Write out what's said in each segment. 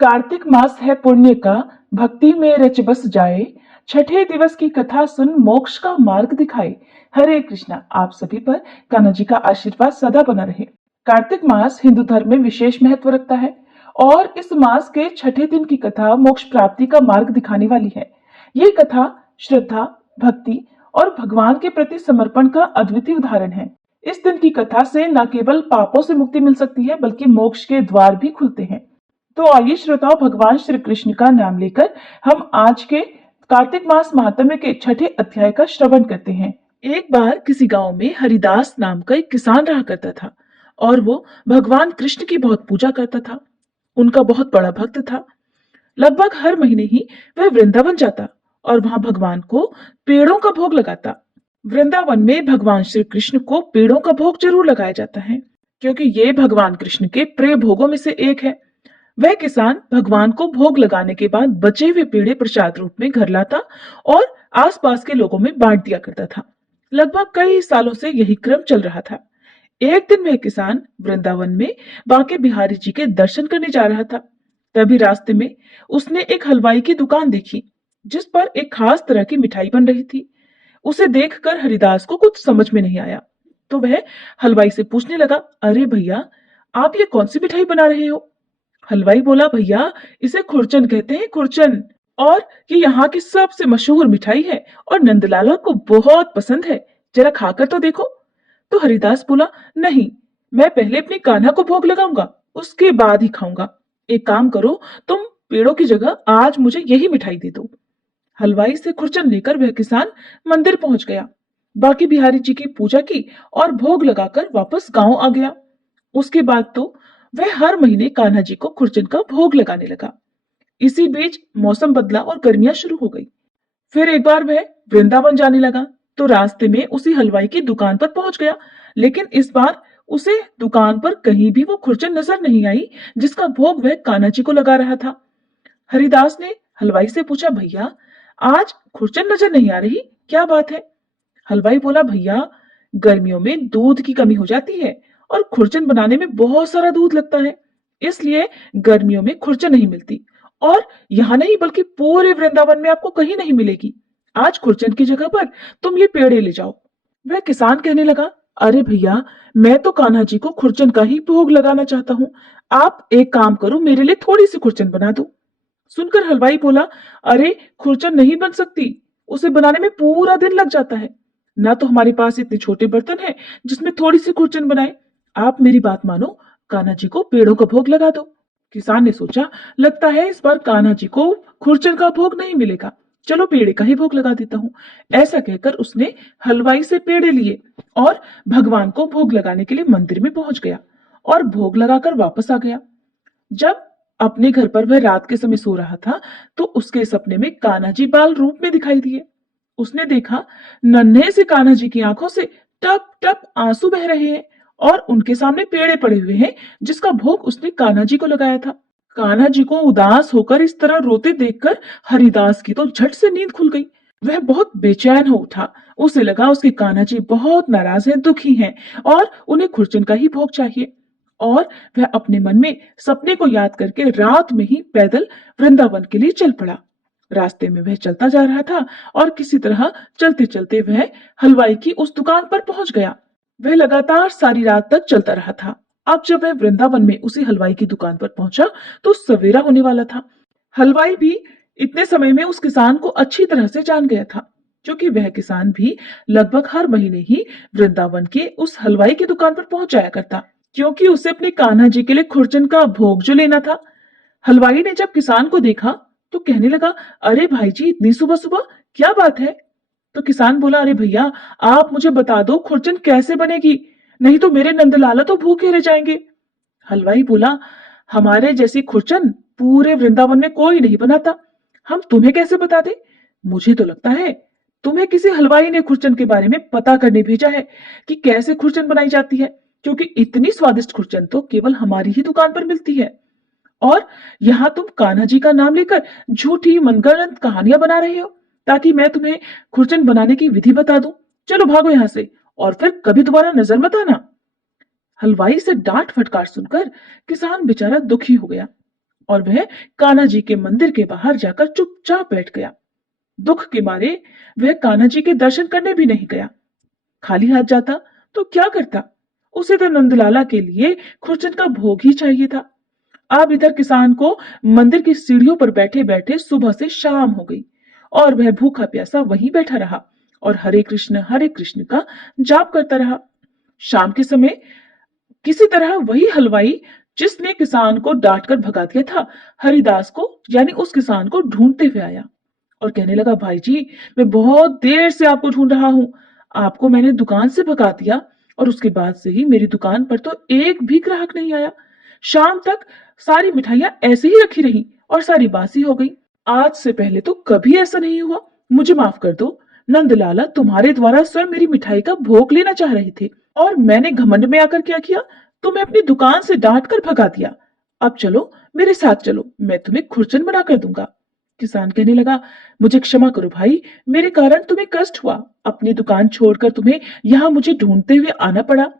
कार्तिक मास है पुण्य का, भक्ति में रच बस जाए। छठे दिवस की कथा सुन मोक्ष का मार्ग दिखाए। हरे कृष्णा। आप सभी पर कान्हा जी का आशीर्वाद सदा बना रहे। कार्तिक मास हिंदू धर्म में विशेष महत्व रखता है और इस मास के छठे दिन की कथा मोक्ष प्राप्ति का मार्ग दिखाने वाली है। ये कथा श्रद्धा, भक्ति और भगवान के प्रति समर्पण का अद्वितीय उदाहरण है। इस दिन की कथा से न केवल पापों से मुक्ति मिल सकती है बल्कि मोक्ष के द्वार भी खुलते हैं। तो आइए श्रोताओं, भगवान श्री कृष्ण का नाम लेकर हम आज के कार्तिक मास महात्म्य के छठे अध्याय का श्रवण करते हैं। एक बार किसी गांव में हरिदास नाम का एक किसान रहा करता था और वो भगवान कृष्ण की बहुत पूजा करता था। उनका बहुत बड़ा भक्त था। लगभग हर महीने ही वह वृंदावन जाता और वहां भगवान को पेड़ों का भोग लगाता। वृंदावन में भगवान श्री कृष्ण को पेड़ों का भोग जरूर लगाया जाता है क्योंकि ये भगवान कृष्ण के प्रिय भोगों में से एक है। वह किसान भगवान को भोग लगाने के बाद बचे हुए पेड़े प्रसाद रूप में घर लाता और आसपास के लोगों में बांट दिया करता था। लगभग कई सालों से यही क्रम चल रहा था। एक दिन वह किसान वृंदावन में बांके बिहारी जी के दर्शन करने जा रहा था। तभी रास्ते में उसने एक हलवाई की दुकान देखी जिस पर एक खास तरह की मिठाई बन रही थी। उसे देखकर हरिदास को कुछ समझ में नहीं आया तो वह हलवाई से पूछने लगा, अरे भैया, आप ये कौन सी मिठाई बना रहे हो? हलवाई बोला, भैया, इसे खुरचन कहते हैं, खुरचन। और ये यहाँ की सबसे मशहूर मिठाई है और नंदलाला को बहुत पसंद है, जरा खाकर तो देखो। तो हरिदास बोला, नहीं, मैं पहले अपनी कान्हा को भोग लगाऊंगा, उसके बाद ही खाऊंगा। एक काम करो, तुम पेड़ों की जगह आज मुझे यही मिठाई दे दो। हलवाई से खुरचन लेकर वह किसान मंदिर पहुंच गया, बाकी बिहारी जी की पूजा की और भोग लगाकर वापस गांव आ गया। उसके बाद तो वह हर महीने कान्हा जी को खुरचन का भोग लगाने लगा। इसी बीच मौसम बदला और गर्मियां शुरू हो गई। फिर एक बार वह वृंदावन जाने लगा तो रास्ते में उसी हलवाई की दुकान पर पहुंच गया, लेकिन इस बार उसे दुकान पर कहीं भी वो खुरचन नजर नहीं आई जिसका भोग वह कान्हा जी को लगा रहा था। हरिदास ने हलवाई से पूछा, भैया, आज खुरचन नजर नहीं आ रही, क्या बात है? हलवाई बोला, भैया, गर्मियों में दूध की कमी हो जाती है और खुरचन बनाने में बहुत सारा दूध लगता है, इसलिए गर्मियों में खुरचन नहीं मिलती और यहाँ नहीं बल्कि पूरे वृंदावन में आपको कहीं नहीं मिलेगी। आज खुरचन की जगह पर तुम ये पेड़े ले जाओ। वह किसान कहने लगा, अरे भैया, मैं तो कान्हा जी को खुरचन का ही भोग लगाना चाहता हूँ। आप एक काम करो, मेरे लिए थोड़ी सी खुरचन बना दो। सुनकर हलवाई बोला, अरे, खुरचन नहीं बन सकती, उसे बनाने में पूरा दिन लग जाता है। ना तो हमारे पास इतने छोटे बर्तन हैं जिसमें थोड़ी सी खुरचन बनाए। आप मेरी बात मानो, कान्हा जी को पेड़ों का भोग लगा दो। किसान ने सोचा, लगता है इस बार कान्हा जी को खुरचन का भोग नहीं मिलेगा, चलो पेड़े का ही भोग लगा देता हूँ। ऐसा कहकर उसने हलवाई से पेड़े लिए और भगवान को भोग लगाने के लिए मंदिर में पहुंच गया और भोग लगाकर वापस आ गया। जब अपने घर पर वह रात के समय सो रहा था तो उसके सपने में कान्हा जी बाल रूप में दिखाई दिए। उसने देखा, नन्हे से कान्हा जी की आंखों से टप टप आंसू बह रहे हैं और उनके सामने पेड़े पड़े हुए हैं जिसका भोग उसने कान्हा जी को लगाया था। कान्हा जी को उदास होकर इस तरह रोते देखकर हरिदास की तो झट से नींद खुल गई। वह बहुत बेचैन हो उठा। उसे लगा उसके कान्हा जी बहुत नाराज हैं, दुखी हैं और उन्हें खुरचन का ही भोग चाहिए। और वह अपने मन में सपने को याद करके रात में ही पैदल वृंदावन के लिए चल पड़ा। रास्ते में वह चलता जा रहा था और किसी तरह चलते चलते वह हलवाई की उस दुकान पर पहुंच गया। वह लगातार सारी रात तक चलता रहा था। अब जब वह वृंदावन में उसी हलवाई की दुकान पर पहुंचा तो सवेरा होने वाला था। हलवाई भी इतने समय में उस किसान को अच्छी तरह से जान गया था क्योंकि वह किसान भी लगभग हर महीने ही वृंदावन के उस हलवाई की दुकान पर पहुंच जाया करता क्योंकि उसे अपने कान्हा जी के लिए खुरचन का भोग जो लेना था। हलवाई ने जब किसान को देखा तो कहने लगा, अरे भाई जी, इतनी सुबह सुबह क्या बात है? तो किसान बोला, अरे भैया, आप मुझे बता दो खुरचन कैसे बनेगी, नहीं तो मेरे नंदलाला तो भूखे रह जाएंगे। हलवाई बोला, हमारे जैसी खुरचन पूरे वृंदावन में कोई नहीं बनाता, हम तुम्हें कैसे बता दे? मुझे तो लगता है तुम्हें किसी हलवाई ने खुरचन के बारे में पता करने भेजा है कि कैसे खुरचन बनाई जाती है, क्योंकि इतनी स्वादिष्ट खुरचन तो केवल हमारी ही दुकान पर मिलती है। और यहाँ तुम कान्हा जी का नाम लेकर झूठी मनगढ़ंत कहानियां बना रहे हो ताकि मैं तुम्हें खुरचन बनाने की विधि बता दूं। चलो भागो यहाँ से और फिर कभी दोबारा नजर मत आना। हलवाई से डांट फटकार सुनकर किसान बेचारा दुखी हो गया। और वह कान्हा जी के मंदिर के बाहर जाकर चुपचाप बैठ गया। दुख के मारे वह कान्हा जी के दर्शन करने भी नहीं गया। खाली हाथ जाता तो क्या करता? उसे तो नंदलाला के लिए खुरचन का भोग ही चाहिए था। अब इधर किसान को मंदिर की सीढ़ियों पर बैठे बैठे सुबह से शाम हो गई और वह भूखा प्यासा वहीं बैठा रहा और हरे कृष्ण का जाप करता रहा। शाम के समय किसी तरह वही हलवाई जिसने किसान को डांट कर भगा दिया था, हरिदास को यानी उस किसान को ढूंढते हुए आया और कहने लगा, भाई जी, मैं बहुत देर से आपको ढूंढ रहा हूं। आपको मैंने दुकान से भगा दिया और उसके बाद से ही मेरी दुकान पर तो एक भी ग्राहक नहीं आया। शाम तक सारी मिठाइयां ऐसे ही रखी रही और सारी बासी हो गई। आज से पहले तो कभी ऐसा नहीं हुआ। मुझे माफ कर दो। नंदलाला तुम्हारे द्वारा स्वयं मेरी मिठाई का भोग लेना चाह रहे थे और मैंने घमंड में आकर क्या किया, तुम्हें अपनी दुकान से डांट कर भगा दिया। अब चलो मेरे साथ चलो, मैं तुम्हें खुरचन बना कर दूंगा। किसान कहने लगा, मुझे क्षमा करो भाई, मेरे कारण तुम्हें कष्ट हुआ। अपनी दुकान छोड़कर तुम्हें यहाँ मुझे ढूंढते हुए आना पड़ा।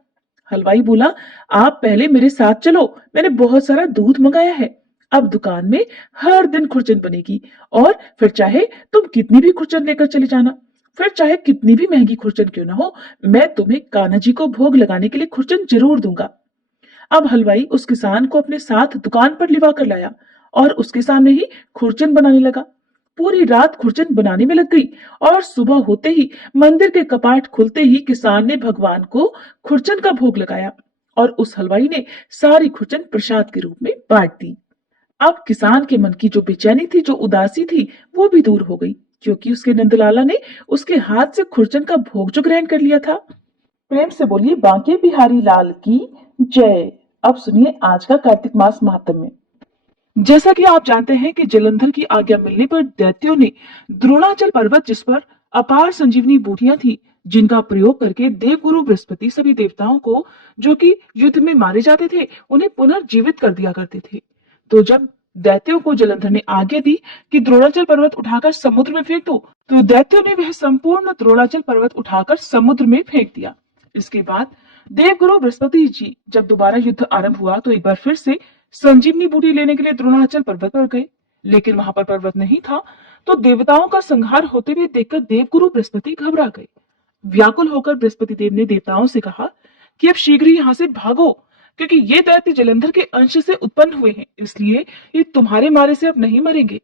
हलवाई बोला, आप पहले मेरे साथ चलो, मैंने बहुत सारा दूध मंगाया है। अब दुकान में हर दिन खुरचन बनेगी और फिर चाहे तुम कितनी भी खुरचन लेकर चले जाना, फिर चाहे कितनी भी महंगी खुरचन क्यों ना हो, मैं तुम्हें कान्हा जी को भोग लगाने के लिए खुरचन जरूर दूंगा। अब हलवाई उस किसान को अपने साथ दुकान पर लिवा कर लाया और उसके सामने ही खुरचन बनाने लगा। पूरी रात खुरचन बनाने में लग गई और सुबह होते ही मंदिर के कपाट खुलते ही किसान ने भगवान को खुरचन का भोग लगाया और उस हलवाई ने सारी खुरचन प्रसाद के रूप में बांट दी। अब किसान के मन की जो बेचैनी थी, जो उदासी थी, वो भी दूर हो गई क्योंकि उसके नंदलाला ने उसके हाथ से खुरचन का भोग जो ग्रहण कर लिया था। प्रेम से बोलिए बांके बिहारी लाल की जय। अब सुनिए आज का कार्तिक मास महात्म्य। जैसा कि आप जानते हैं कि जलंधर की आज्ञा मिलने पर दैत्यों ने द्रोणाचल पर्वत, जिस पर अपार संजीवनी बूटियां थी, जिनका प्रयोग करके देवगुरु बृहस्पति सभी देवताओं को जो कि युद्ध में मारे जाते थे उन्हें पुनर्जीवित कर दिया करते थे। तो जब दैत्यों को जलंधर ने आज्ञा दी कि द्रोणाचल पर्वत उठाकर समुद्र में फेंक दो, तो दैत्यों ने वह संपूर्ण द्रोणाचल पर्वत उठाकर समुद्र में फेंक दिया। इसके बाद देवगुरु बृहस्पति जी जब दोबारा युद्ध आरंभ हुआ तो एक बार फिर से संजीवनी बूटी लेने के लिए द्रोणाचल पर्वत पर गए, लेकिन वहां पर पर्वत नहीं था। तो देवताओं का संहार होते हुए देखकर देवगुरु बृहस्पति घबरा गए। व्याकुल होकर बृहस्पति देव ने देवताओं से कहा कि अब शीघ्र ही यहाँ से भागो, क्योंकि ये दैत्य जलंधर के अंश से उत्पन्न हुए हैं, इसलिए ये तुम्हारे मारे से अब नहीं मरेंगे।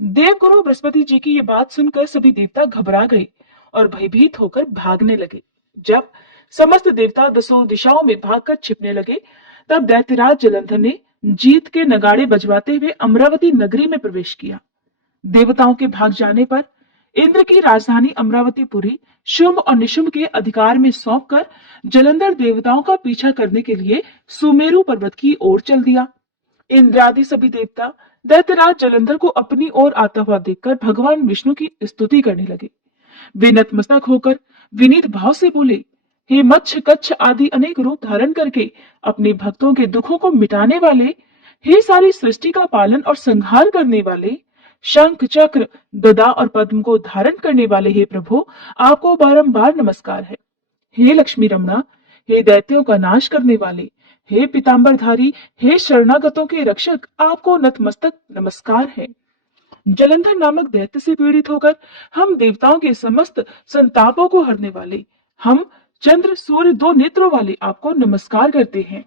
देवगुरु बृहस्पति जी की ये बात सुनकर सभी देवता घबरा गए और भयभीत होकर भागने लगे। जब समस्त देवता दसों दिशाओं में भागकर छिपने लगे, तब दैत्यराज जलंधर ने जीत के नगाड़े बजवाते हुए अमरावती नगरी में प्रवेश किया। देवताओं के भाग जाने पर इंद्र की राजधानी अमरावतीपुरी शुंभ और निशुंभ के अधिकार में सौंपकर जलंधर देवताओं का पीछा करने के लिए सुमेरु पर्वत की ओर चल दिया। इंद्रादि सभी देवता दैत्यराज जलंधर को अपनी ओर आता हुआ देखकर भगवान विष्णु की स्तुति करने लगे। वे नतमस्तक होकर विनीत भाव से बोले, हे मच्छ कच्छ आदि अनेक रूप धारण करके अपने भक्तों के दुखों को मिटाने वाले, हे सारी सृष्टि का पालन और संहार करने वाले, शंख चक्र गदा और पद्म को धारण करने वाले हे प्रभु, आपको बारंबार नमस्कार है। हे लक्ष्मी रमणा, हे दैत्यों का नाश करने वाले, हे पीतांबरधारी, हे शरणागतों के रक्षक, आपको नतमस्तक नमस्कार है। जलंधर नामक दैत्य से पीड़ित होकर हम देवताओं के समस्त संतापों को हरने वाले, हम चंद्र सूर्य दो नेत्रों वाले आपको नमस्कार करते हैं।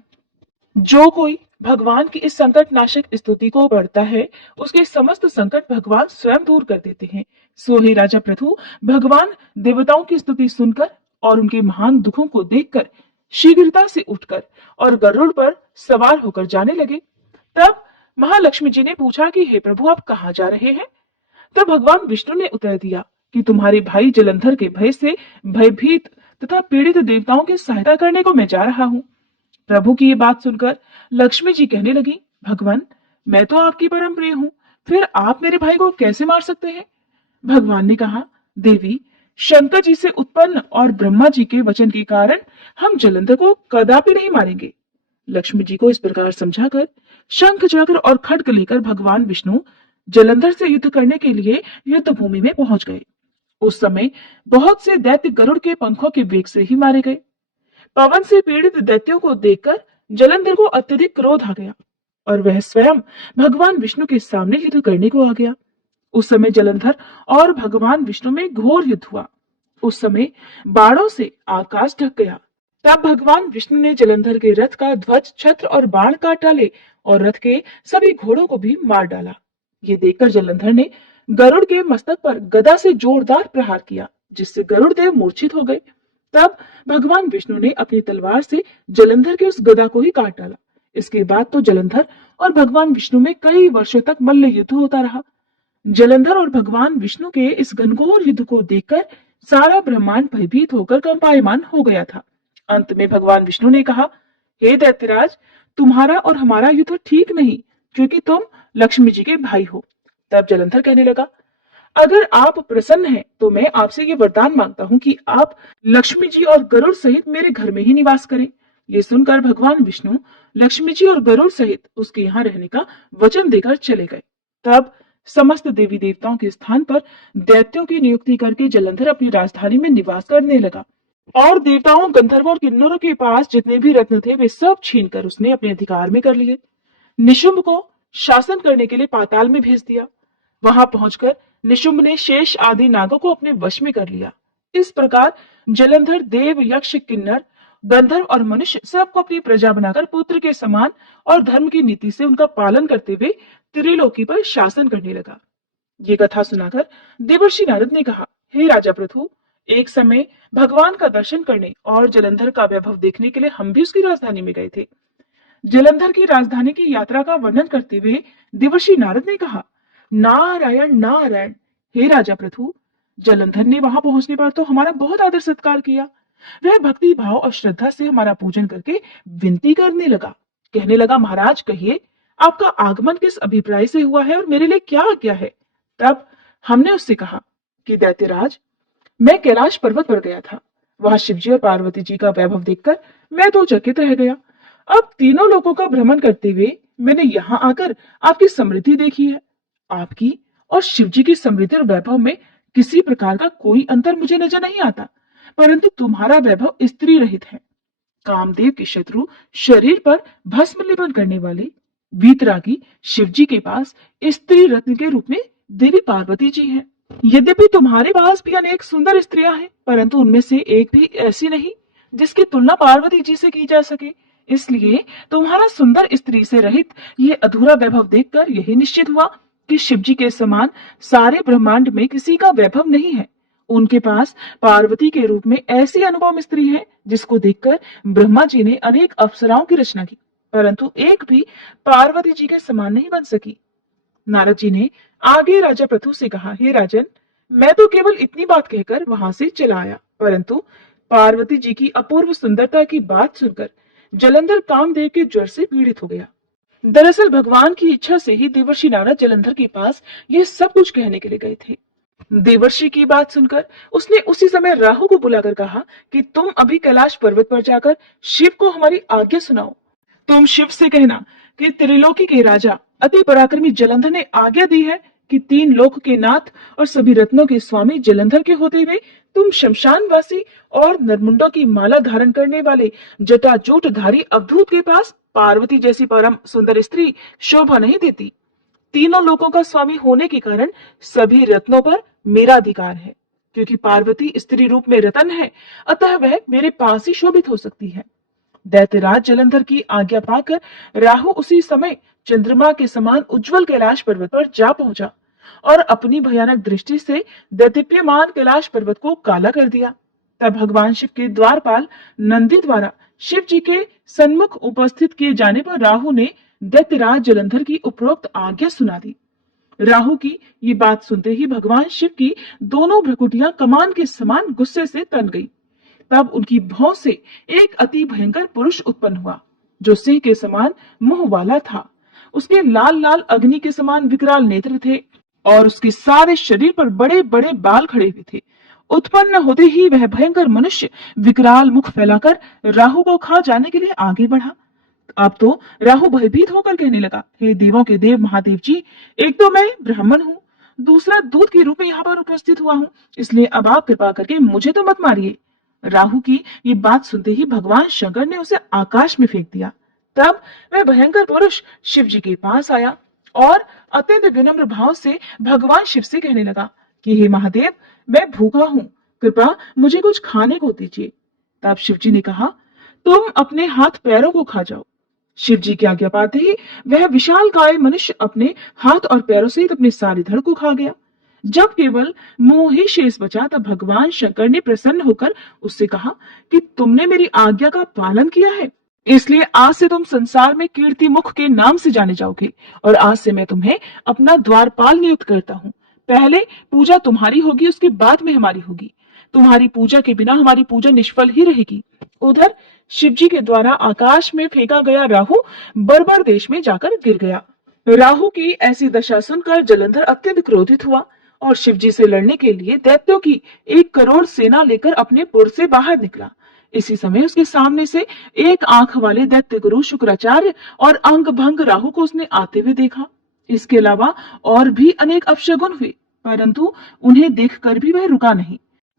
जो कोई भगवान की इस संकट नाशक स्तुति को पढ़ता है, उसके समस्त संकट भगवान स्वयं दूर कर देते हैं। सो हे राजा प्रथु, भगवान देवताओं की स्तुति सुनकर और उनके महान दुखों को देखकर शीघ्रता से उठकर और गरुड़ पर सवार होकर जाने लगे। तब महालक्ष्मी जी ने पूछा कि हे प्रभु, आप कहाँ जा रहे हैं? तब भगवान विष्णु ने उत्तर दिया कि तुम्हारे भाई जलंधर के भय से भयभीत तथा पीड़ित देवताओं की सहायता करने को मैं जा रहा हूँ। प्रभु की ये बात सुनकर लक्ष्मी जी कहने लगी, भगवान, मैं तो आपकी परम प्रिय हूँ, फिर आप मेरे भाई को कैसे मार सकते हैं? भगवान ने कहा, देवी, शंकर जी से उत्पन्न और ब्रह्मा जी के वचन के कारण हम जलंधर को कदापि नहीं मारेंगे। लक्ष्मी जी को इस प्रकार समझाकर शंख चक्र और खड्ग लेकर भगवान विष्णु जलंधर से युद्ध करने के लिए युद्ध भूमि में पहुंच गए। उस समय बहुत से दैत्य गरुड़ के पंखों के वेग से ही मारे गए। पवन से पीड़ित दैत्यों को देखकर जलंधर को अत्यधिक क्रोध आ गया। और वह स्वयं भगवान विष्णु के सामने युद्ध करने को आ गया। उस समय जलंधर और भगवान विष्णु में घोर युद्ध हुआ। उस समय बाणों से आकाश ढक गया। तब भगवान विष्णु ने जलंधर के रथ का ध्वज, छत्र और बाण काट डाले और रथ के सभी घोड़ों को भी मार डाला। ये देखकर जलंधर ने गरुड़ के मस्तक पर गदा से जोरदार प्रहार किया, जिससे गरुड़ देव मूर्छित हो गए। तब भगवान विष्णु ने अपनी तलवार से जलंधर के उस गदा को ही काट डाला। इसके बाद तो जलंधर और भगवान विष्णु में कई वर्षों तक मल्ल युद्ध होता रहा। जलंधर और भगवान विष्णु के इस घनघोर युद्ध को देखकर सारा ब्रह्मांड भयभीत होकर कंपायमान हो गया था। अंत में भगवान विष्णु ने कहा, हे दैत्यराज, तुम्हारा और हमारा युद्ध ठीक नहीं, क्योंकि तुम लक्ष्मी जी के भाई हो। तब जलंधर कहने लगा, अगर आप प्रसन्न हैं तो मैं आपसे ये वरदान मांगता हूँ कि आप लक्ष्मी जी और गरुड़ सहित मेरे घर में ही निवास करें। ये सुनकर भगवान विष्णु लक्ष्मी जी और गरुड़ सहित उसके यहाँ रहने का वचन देकर चले गए। तब समस्त देवी देवताओं के स्थान पर दैत्यों की नियुक्ति करके जलंधर अपनी राजधानी में निवास करने लगा। और देवताओं, गंधर्वों और किन्नरों के पास जितने भी रत्न थे वे सब छीनकर उसने अपने अधिकार में कर लिए। निशुंभ को शासन करने के लिए पाताल में भेज दिया। वहां पहुंचकर निशुंभ ने शेष आदि नागों को अपने वश में कर लिया। इस प्रकार जलंधर देव, यक्ष, किन्नर, गंधर्व और मनुष्य सबको अपनी प्रजा बनाकर पुत्र के समान और धर्म की नीति से उनका पालन करते हुए त्रिलोकी पर शासन करने लगा। ये कथा सुनाकर देवर्षि नारद ने कहा, हे राजा पृथु, एक समय भगवान का दर्शन करने और जलंधर का वैभव देखने के लिए हम भी उसकी राजधानी में गए थे। जलंधर की राजधानी की यात्रा का वर्णन करते हुए देवर्षि नारद ने कहा, नारायण नारायण, हे राजा पृथु, जलंधर ने वहां पहुंचने पर तो हमारा बहुत आदर सत्कार किया। वह भक्ति भाव और श्रद्धा से हमारा पूजन करके विनती करने लगा। कहने लगा, महाराज कहिए, आपका आगमन किस अभिप्राय से हुआ है और मेरे लिए क्या आज्ञा है। तब हमने उससे कहा कि दैत्यराज, मैं कैलाश पर्वत पर गया था। वहां शिवजी और पार्वती जी का वैभव देखकर मैं तो चकित रह गया। अब तीनों लोगों का भ्रमण करते हुए मैंने यहाँ आकर आपकी समृद्धि देखी है। आपकी और शिवजी की समृद्धि और वैभव में किसी प्रकार का कोई अंतर मुझे नजर नहीं आता, परंतु तुम्हारा वैभव स्त्री रहित है। कामदेव के शत्रु, शरीर पर भस्म लेपन करने वाले वीतरागी शिवजी के पास स्त्री रत्न के रूप में देवी पार्वती जी हैं। यद्यपि तुम्हारे पास भी अनेक सुंदर स्त्रियां हैं, परंतु उनमें से एक भी ऐसी नहीं जिसकी तुलना पार्वती जी से की जा सके। इसलिए तुम्हारा सुंदर स्त्री से रहित ये अधूरा वैभव देखकर यही निश्चित हुआ कि शिवजी के समान सारे ब्रह्मांड में किसी का वैभव नहीं है। उनके पास पार्वती के रूप में ऐसी अनुपम स्त्री है जिसको देखकर ब्रह्मा जी ने अनेक अप्सराओं की रचना की, परंतु एक भी पार्वती जी के समान नहीं बन सकी। नारद जी ने आगे राजा पृथु से कहा, हे राजन, मैं तो केवल इतनी बात कहकर वहां से चला आया, परंतु पार्वती जी की अपूर्व सुंदरता की बात सुनकर जलंधर कामदेव के ज्वर से पीड़ित हो गया। दरअसल भगवान की इच्छा से ही देवर्षि नारद जलंधर के पास ये सब कुछ कहने के लिए गए थे। देवर्षि की बात सुनकर उसने उसी समय राहु को बुलाकर कहा कि तुम अभी कैलाश पर्वत पर जाकर शिव को हमारी आज्ञा सुनाओ। तुम शिव से कहना कि त्रिलोकी के राजा अति पराक्रमी जलंधर ने आज्ञा दी है कि तीन लोक के नाथ और सभी रत्नों के स्वामी जलंधर के होते हुए तुम शमशानवासी और नरमुंडों की माला धारण करने वाले जटाजूटधारी अवधूत के पास पार्वती जैसी परम सुंदर स्त्री शोभा नहीं देती। तीनों लोकों का स्वामी होने के कारण सभी रत्नों पर मेरा अधिकार है, क्योंकि पार्वती स्त्री रूप में रतन है, अतः वह मेरे पास ही शोभित हो सकती है। दैत्यराज जलंधर की आज्ञा पाकर राहु उसी समय चंद्रमा के समान उज्जवल कैलाश पर्वत पर जा पहुंचा और अपनी भयानक दृष्टि से दैदीप्यमान कैलाश पर्वत को काला कर दिया। तब भगवान शिव के द्वारपाल नंदी द्वारा शिव जी के सन्मुख उपस्थित किए जाने पर राहु ने दैत्यराज जलंधर की उपरोक्त आज्ञा सुना दी। राहु की ये बात सुनते ही भगवान शिव की दोनों भ्रुकुटियां कमान के समान गुस्से से तन गई। तब उनकी भौं से एक अति भयंकर पुरुष उत्पन्न हुआ, जो सिंह के समान मुंह वाला था। उसके लाल लाल अग्नि के समान विकराल नेत्र थे और उसके सारे शरीर पर बड़े बड़े बाल खड़े हुए थे। उत्पन्न होते ही वह भयंकर मनुष्य विकराल मुख फैलाकर राहु को खा जाने के लिए आगे बढ़ा। अब तो राहु भयभीत होकर कहने लगा, हे देवों के देव महादेव जी, एक तो मैं ब्राह्मण हूँ, दूसरा दूत के रूप में यहाँ पर उपस्थित हुआ हूँ, इसलिए अब आप कृपा करके मुझे तो मत मारिए। राहु की ये बात सुनते ही भगवान शंकर ने उसे आकाश में फेंक दिया। तब वह भयंकर पुरुष शिव जी के पास आया और अत्यंत विनम्र भाव से भगवान शिव से कहने लगा कि हे महादेव, मैं भूखा हूँ, कृपया मुझे कुछ खाने को दीजिए। तब शिव जी ने कहा, तुम अपने हाथ पैरों को खा जाओ। शिव जी की आज्ञा पाते ही वह विशाल काय मनुष्य अपने हाथ और पैरों सहित अपने सारे धड़ को खा गया। जब केवल मुंह ही शेष बचा तब भगवान शंकर ने प्रसन्न होकर उससे कहा कि तुमने मेरी आज्ञा का पालन किया है, इसलिए आज से तुम संसार में कीर्ति मुख के नाम से जाने जाओगे और आज से मैं तुम्हें अपना द्वारपाल नियुक्त करता हूँ। पहले पूजा तुम्हारी होगी, उसके बाद में हमारी होगी। तुम्हारी पूजा के बिना हमारी पूजा निष्फल ही रहेगी। उधर शिव जी के द्वारा आकाश में फेंका गया राहु बर्बर देश में जाकर गिर गया। राहु की ऐसी दशा सुनकर जलंधर अत्यंत क्रोधित हुआ और शिव जी से लड़ने के लिए दैत्यों की 1 करोड़ सेना लेकर अपने पुर से बाहर निकला। इसी समय उसके सामने से एक आंख वाले दैत्य गुरु शुक्राचार्य और अंग भंग राहु को उसने आते हुए देखा। इसके अलावा और भी अनेक अपशगुन हुए, परंतु उन्हें देखकर भी वह रुका नहीं।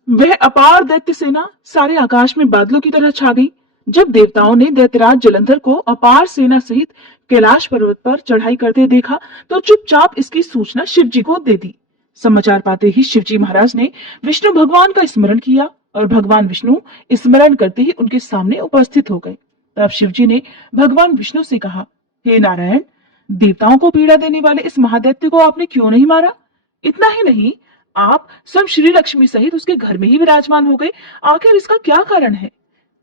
वह अपार दैत्य सेना सारे आकाश में बादलों की तरह छा गई। जब देवताओं ने दैत्यराज जलंधर को अपार सेना सहित कैलाश पर्वत पर चढ़ाई करते देखा तो चुपचाप इसकी सूचना शिव जी को दे दी। समाचार पाते ही शिवजी महाराज ने विष्णु भगवान का स्मरण किया और भगवान विष्णु स्मरण करते ही उनके सामने उपस्थित हो गए। तब शिवजी ने भगवान विष्णु से कहा, हे नारायण, देवताओं को पीड़ा देने वाले इस महादैत्य को आपने क्यों नहीं मारा? इतना ही नहीं, आप स्वयं श्री लक्ष्मी सहित उसके घर में ही विराजमान हो गए, आखिर इसका क्या कारण है?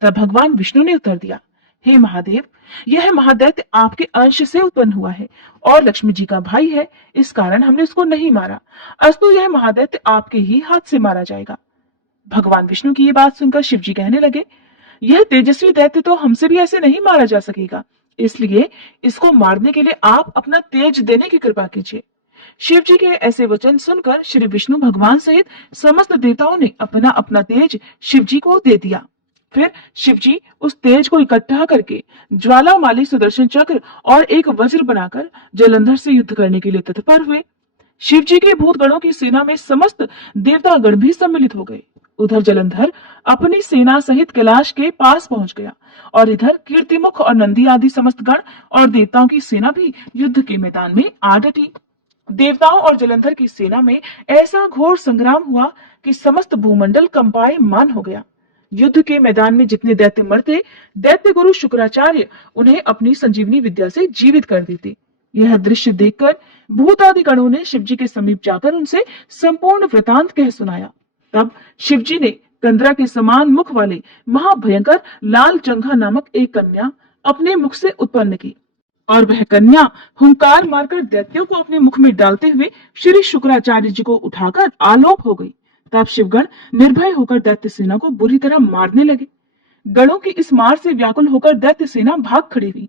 तब भगवान विष्णु ने उत्तर दिया, हे महादेव, यह महादैत्य आपके अंश से उत्पन्न हुआ है और लक्ष्मी जी का भाई है, इस कारण हमने उसको नहीं मारा। अस्तु यह महादैत्य आपके ही हाथ से मारा जाएगा। भगवान विष्णु की ये बात सुनकर शिव जी कहने लगे, यह तेजस्वी दैत्य तो हमसे भी ऐसे नहीं मारा जा सकेगा, इसलिए इसको मारने के लिए आप अपना तेज देने की कृपा कीजिए। शिव जी के ऐसे वचन सुनकर श्री विष्णु भगवान सहित समस्त देवताओं ने अपना अपना तेज शिव जी को दे दिया। फिर शिव जी उस तेज को इकट्ठा करके ज्वालामाली सुदर्शन चक्र और एक वज्र बनाकर जलंधर से युद्ध करने के लिए तत्पर हुए। शिव जी के भूतगणों की सेना में समस्त देवतागण भी सम्मिलित हो गए। उधर जलंधर अपनी सेना सहित कैलाश के पास पहुंच गया और इधर कीर्तिमुख और नंदी आदि समस्त गण और देवताओं की सेना भी युद्ध के मैदान में आ डटी। देवताओं और जलंधर की सेना में ऐसा घोर संग्राम हुआ कि समस्त भूमंडल कंपायमान हो गया। युद्ध के मैदान में जितने दैत्य मरते, दैत्य गुरु शुक्राचार्य उन्हें अपनी संजीवनी विद्या से जीवित कर देते। यह दृश्य देखकर भूतादि गणों ने शिवजी के समीप जाकर उनसे संपूर्ण वृतांत कह सुनाया। तब शिवजी ने कंदरा के समान मुख वाले महाभयंकर लाल जंघा नामक एक कन्या अपने मुख से उत्पन्न की और वह कन्या हुंकार मारकर दैत्यों को अपने मुख में डालते हुए श्री शुक्राचार्य जी को उठाकर आलोप हो गई। तब शिवगण निर्भय होकर दैत्य सेना को बुरी तरह मारने लगे। गणों की इस मार से व्याकुल होकर दैत्य सेना भाग खड़ी हुई।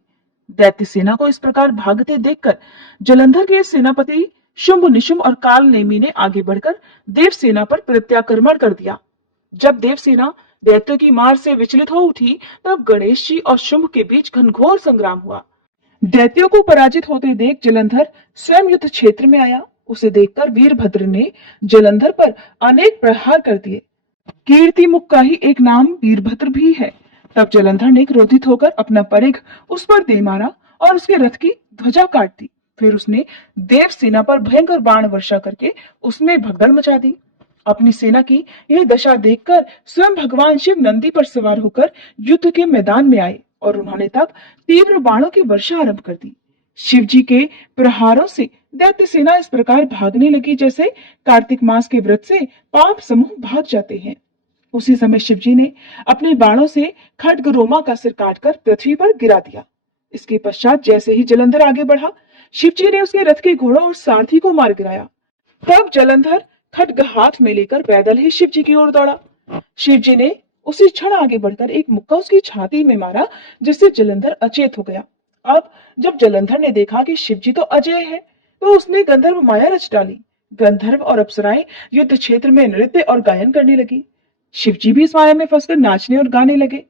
दैत्य सेना को इस प्रकार भागते देखकर जलंधर के सेनापति शुंभ निशुंभ और काल नेमी ने आगे बढ़कर देव सेना पर प्रत्याक्रमण कर दिया। जब देव सेना दैत्यों की मार से विचलित हो उठी तब गणेश जी और शुंभ के बीच घनघोर संग्राम हुआ। दैत्यों को पराजित होते देख जलंधर स्वयं युद्ध क्षेत्र में आया। उसे देखकर वीरभद्र ने जलंधर पर अनेक प्रहार कर दिए। कीर्तिमुख का ही एक नाम वीरभद्र भी है। तब जलंधर ने क्रोधित होकर अपना परिघ उस पर दे मारा और उसके रथ की ध्वजा काट दी। फिर उसने देव सेना पर भयंकर बाण वर्षा करके उसमें भगदड़ मचा दी। अपनी सेना की यह दशा देखकर स्वयं भगवान शिव नंदी पर सवार होकर युद्ध के मैदान में आए और उन्होंने तब तीव्र बाणों की वर्षा आरंभ कर दी। शिव जी के प्रहारों से दैत्य सेना इस प्रकार भागने लगी जैसे कार्तिक मास के व्रत से पाप समूह भाग जाते हैं। उसी समय शिव जी ने अपने बाणों से खड्ग रोमा का सिर काटकर पृथ्वी पर गिरा दिया। इसके पश्चात जैसे ही जलंधर आगे बढ़ा, शिव जी ने उसके रथ के घोड़ों और सारथी को मार गिराया। तब जलंधर खड्ग हाथ में लेकर पैदल ही शिव जी की ओर दौड़ा। शिव जी ने उसी क्षण आगे बढ़कर एक मुक्का उसकी छाती में मारा, जिससे जलंधर अचेत हो गया। अब जब जलंधर ने देखा कि शिव जी तो अजय है, तो उसने गंधर्व माया रच डाली। गंधर्व और अप्सराएं युद्ध क्षेत्र में नृत्य और गायन करने लगी। शिवजी भी इस माया में फंसकर नाचने और गाने लगे।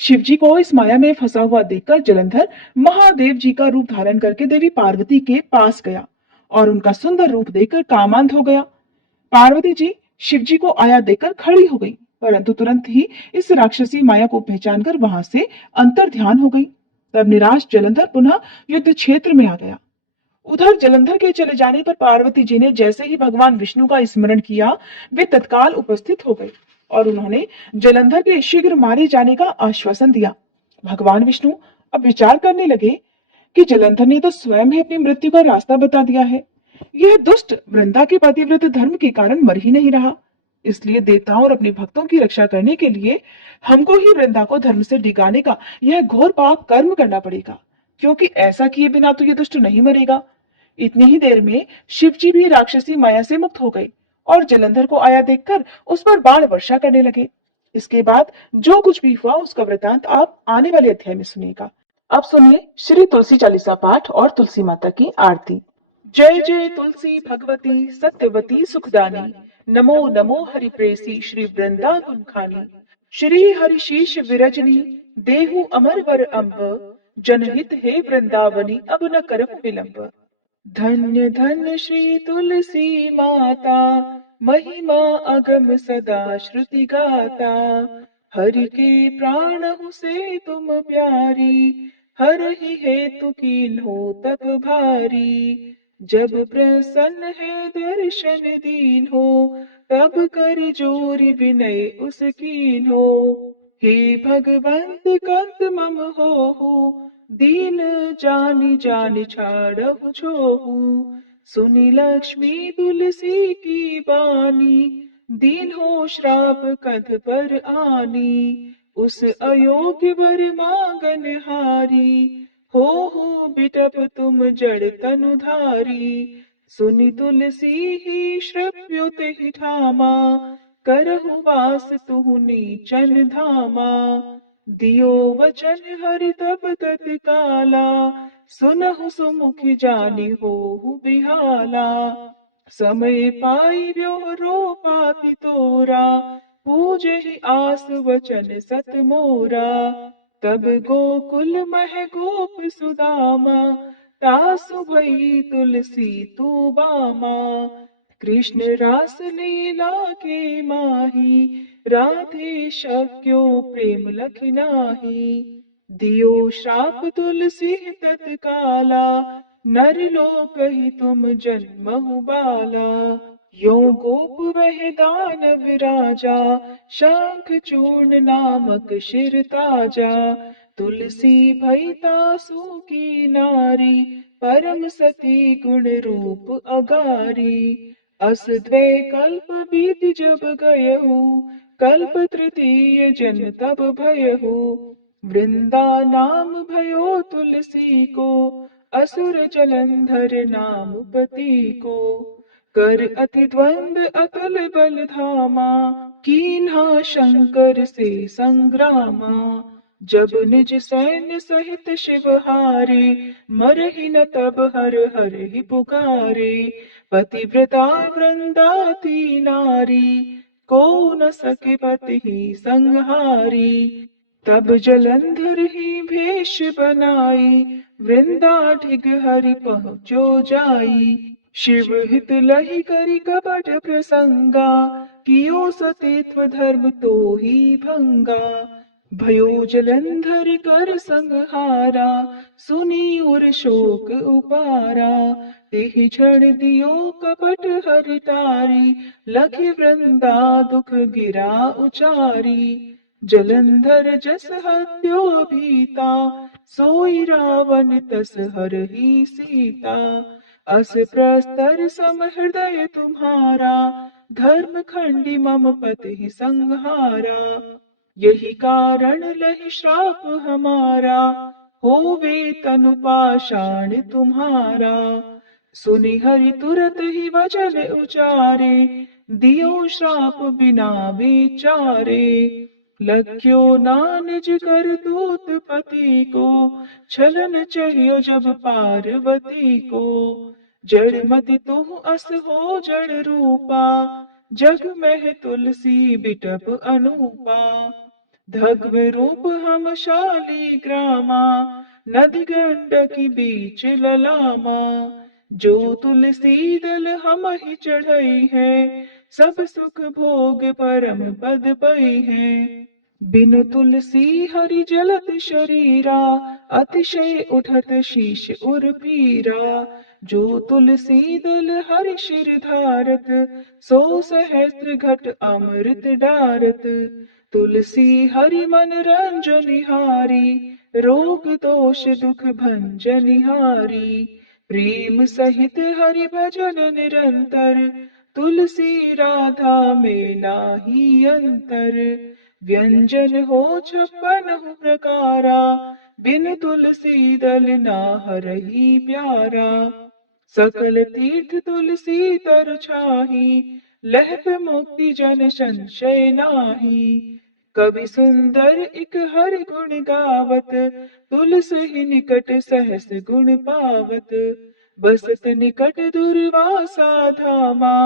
शिवजी को इस माया में फंसा हुआ देखकर जलंधर महादेव जी का रूप धारण करके देवी पार्वती के पास गया और उनका सुंदर रूप देखकर कामांध हो गया। पार्वती जी शिवजी को आया देखकर खड़ी हो गई, परंतु तुरंत ही इस राक्षसी माया को पहचानकर वहां से अंतर ध्यान हो गई। तब निराश जलंधर पुनः युद्ध क्षेत्र में आ गया। उधर जलंधर के चले जाने पर पार्वती जी ने जैसे ही भगवान विष्णु का स्मरण किया, वे तत्काल उपस्थित हो गए और उन्होंने जलंधर के शीघ्र मारे जाने का आश्वासन दिया। भगवान विष्णु अब विचार करने लगे कि जलंधर ने तो स्वयं ही अपनी मृत्यु का रास्ता बता दिया है। यह दुष्ट वृंदा के पतिव्रत धर्म के कारण मर ही नहीं रहा। इसलिए देवताओं और अपने भक्तों की रक्षा करने के लिए हमको ही वृंदा को धर्म से डिगाने का यह घोर पाप कर्म करना पड़ेगा, क्योंकि ऐसा किए बिना तो यह दुष्ट नहीं मरेगा। इतनी ही देर में शिवजी भी राक्षसी माया से मुक्त हो गए और जलंधर को आया देखकर उस पर बाण वर्षा करने लगे। इसके बाद जो कुछ भी हुआ उसका वृतांत आप आने वाले अध्याय में सुनिएगा। अब सुनिए श्री तुलसी चालीसा पाठ और तुलसी माता की आरती। जय जय तुलसी भगवती सत्यवती सुखदानी, नमो नमो हरिप्रेसी श्री वृंदा गुणखानी, श्री हरिशीष विरजनी देहु अमर वर अम्ब, जनहित हे वृंदावनी अब न करहु विलंब। धन्य धन्य श्री तुलसी माता, महिमा अगम सदा श्रुति गाता, हरि के प्राण से तुम प्यारी, हर ही हेतु कीन्हो तप भारी। जब प्रसन्न है दर्शन दीन हो, तब कर जोरी विनय उस कीन्हो। हे भगवंत कंत मम हो, दीन जानि जानि छाड़हु छोहु, सुनि लक्ष्मी तुलसी की बानी, दीन हो श्राप कध पर आनी। उस अयोग्य वर मांगन हारी, हो बिटप तुम जड़ तनुधारी। सुनि तुलसी ही श्रव्युत ही ठामा, करहु वास तुहु नीचन धामा। दियो वचन हरि तब तत्काला, सुनहु सुमुखि जानि होहु बिहाला। समय पाई व्योरो पाति तोरा, पूजहि आस वचन सत मोरा। तब गोकुल मह गोप सुदामा, तासु भई तुलसी तू बामा। कृष्ण रास लीला के माही, राधे शक्यो प्रेम लखि नाही। दियो श्राप तुलसी तत्काला, नर लोकहि तुम जन्महु बाला। यो गोप वह दानव राजा, शंख चूर्ण नामक शिर ताजा। तुलसी भई तासु की नारी, परम सती गुण रूप अगारी। अस द्वै कल्प बीत जब गयहु, कल्प तृतीय जन तब भयहु। वृंदा नाम भयो तुलसी को, असुर जलंधर नाम पति को। कर अति द्वंद अतुल बल धामा, कीन्हा शंकर से संग्रामा। जब निज सैन्य सहित शिव हारे, मरहि न तब हर हर ही पुकारे। पतिव्रता वृंदाती नारी, को न सके पति ही संहारी। तब जलंधर ही भेष बनाई, वृंदा ढिग हरि पहुँचो जाई। शिव हित लहि करि कपट प्रसंगा, कियो सतीत्व धर्म तो ही भंगा। भयो जलंधर कर संहारा, सुनी उर शोक उपारा। तेहि क्षण दियो कपट हरि तारी, लखि वृंदा दुख गिरा उचारी। जलंधर जस हत्यो भीता, सोई रावण तस हरहि सीता। अस प्रस्तर सम हृदय तुम्हारा, धर्म खंडी मम पति संहारा। यही कारण लहि श्राप हमारा, होवे तनु पाषाण तुम्हारा। सुनि हरि तुरत ही वचन उचारे, दियो श्राप बिना विचारे। लख्यो ना निज कर दूत पति को, छलन चाहियो जब पार्वती को। जड़ मति तुह अस हो जड़ रूपा, जग में तुलसी बिटप अनूपा। धग्व रूप हम शाली ग्रामा, नदी गंडकी बीच ललामा। जो तुलसी दल हम ही चढ़ई है, सब सुख भोग परम पद पई है। बिनु तुलसी हरि जलत शरीरा, अतिशय उठत शीश उर पीरा। जो तुलसी दल हरि शिर धारत, सो सहस्त्र घट अमृत डारत। तुलसी हरि मन रंजनिहारी, रोग दोष दुख भंजनिहारी। प्रेम सहित हरि भजन निरंतर, तुलसी राधा में नाही अंतर। व्यंजन हो छप्पन प्रकारा, बिन तुलसी दल ना हरहि प्यारा। सकल तीर्थ तुलसी तर छाही, लहत मुक्ति जन संशय नाही। कवि सुंदर एक हर गुण गावत, तुलसी निकट सहस गुण पावत। बसत निकट दुर्वासा धामा,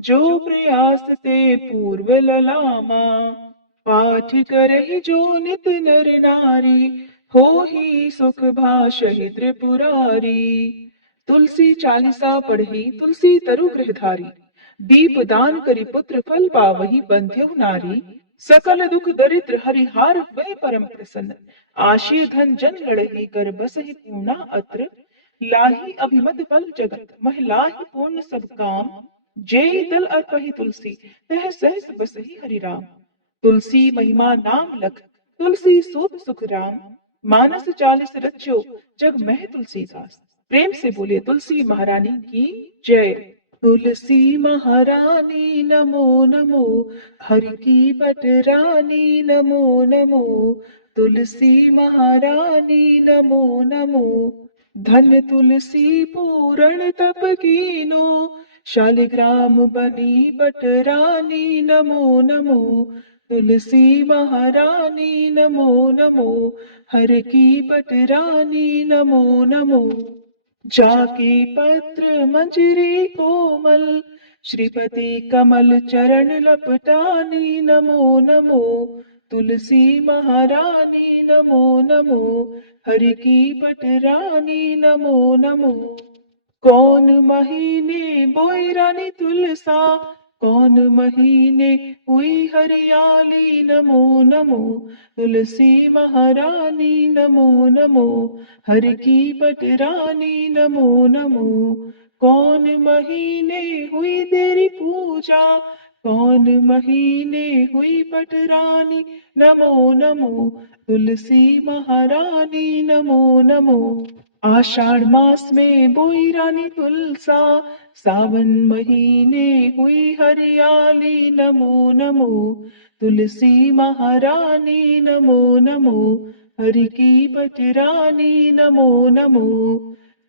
जो प्रयास ते पूर्व ललामा। पाठ करहि जो नित नर नारी, हो ही सुख भाषहि त्रिपुरारी। तुलसी चालीसा पढ़ी तुलसी तरु गृहधारी, दीप दान करी पुत्र फल पावही बंध्यु नारी। सकल दुख दरिद्र हरिहार वै परम प्रसन्न, आशीर धन जन लड़ही कर बसहि पूर्णा अत्र। लाही अभिमत फल जगत महिलाहि पूर्ण सब काम, जेहि दल अर्पहि तुलसी तह सहस बसहि हरि राम। तुलसी महिमा नाम लख, तुलसी सूत सुख राम। मानस चालीस रच्यो, जग मह तुलसीदास। प्रेम से बोलिए तुलसी महारानी की जय। तुलसी महारानी नमो नमो, हरि की पटरानी नमो नमो। तुलसी महारानी नमो नमो, धन तुलसी पूरण तप कीनो। शालिग्राम बनी पटरानी नमो नमो। तुलसी महारानी नमो नमो, हर की पटरानी नमो नमो। जाके पत्र मंजरी कोमल, श्रीपति कमल चरण लपटानी नमो नमो। तुलसी महारानी नमो नमो, हरि की पटरानी नमो नमो। कौन महीने बोई रानी तुलसा, कौन महीने हुई हरियाली नमो नमो। तुलसी महारानी नमो नमो, हर की पटरानी नमो नमो। कौन महीने हुई तेरी पूजा, कौन महीने हुई पटरानी नमो नमो। तुलसी महारानी नमो नमो। आषाढ़ मास में बोई रानी तुलसा, सावन महीने हुई हरियाली नमो नमो। तुलसी महारानी नमो नमो, हरि की पटरानी नमो नमो।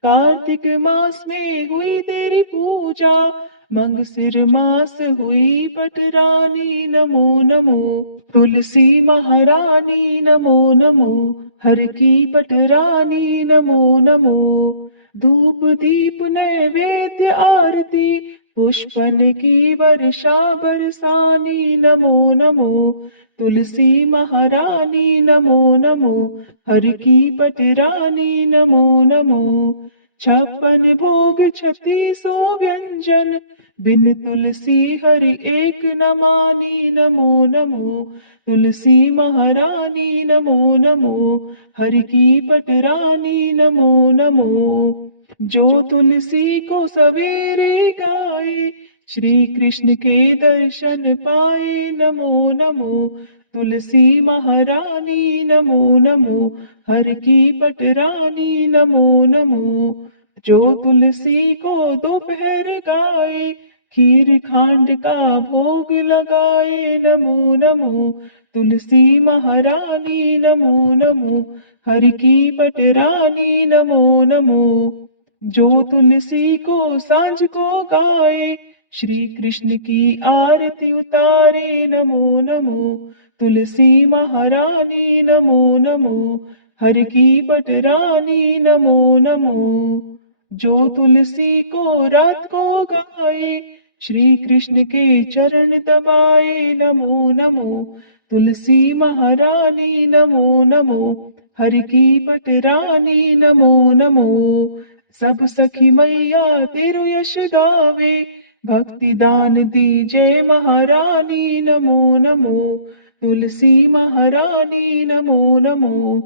कार्तिक मास में हुई तेरी पूजा, मंगसिर मास हुई पटरानी नमो नमो। तुलसी महारानी नमो नमो, हर की पटरानी नमो नमो। धूप दीप नैवेद्य आरती, पुष्पन की वर्षा बरसानी नमो नमो। तुलसी महारानी नमो नमो, हर की पटरानी नमो नमो। छप्पन भोग छत्तीसो व्यंजन, बिन तुलसी हरि एक न मानी नमो नमो। तुलसी महारानी नमो नमो, हरि की पटरानी नमो नमो। जो तुलसी को सवेरे गाए, श्री कृष्ण के दर्शन पाए नमो नमो। तुलसी महारानी नमो नमो, हर की पटरानी नमो नमो। जो तुलसी को दोपहर गाए, खीर खांड का भोग लगाए नमो नमो। तुलसी महारानी नमो नमो, हरि की पटरानी नमो नमो। जो तुलसी को सांझ को गाए, श्री कृष्ण की आरती उतारे नमो नमो। तुलसी महारानी नमो नमो, हर की पटरानी नमो नमो। जो तुलसी को रात को गाए, श्री कृष्ण के चरण दबाए नमो नमो। तुलसी महारानी नमो नमो, हर की पटरानी नमो नमो। सब सखी मैया तेरो यश गावे, भक्ति दान दीजे महारानी नमो नमो। तुलसी महारानी नमो नमो,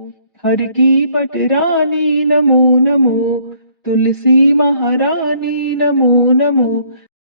हर की पटरानी नमो नमो, तुलसी महारानी नमो नमो।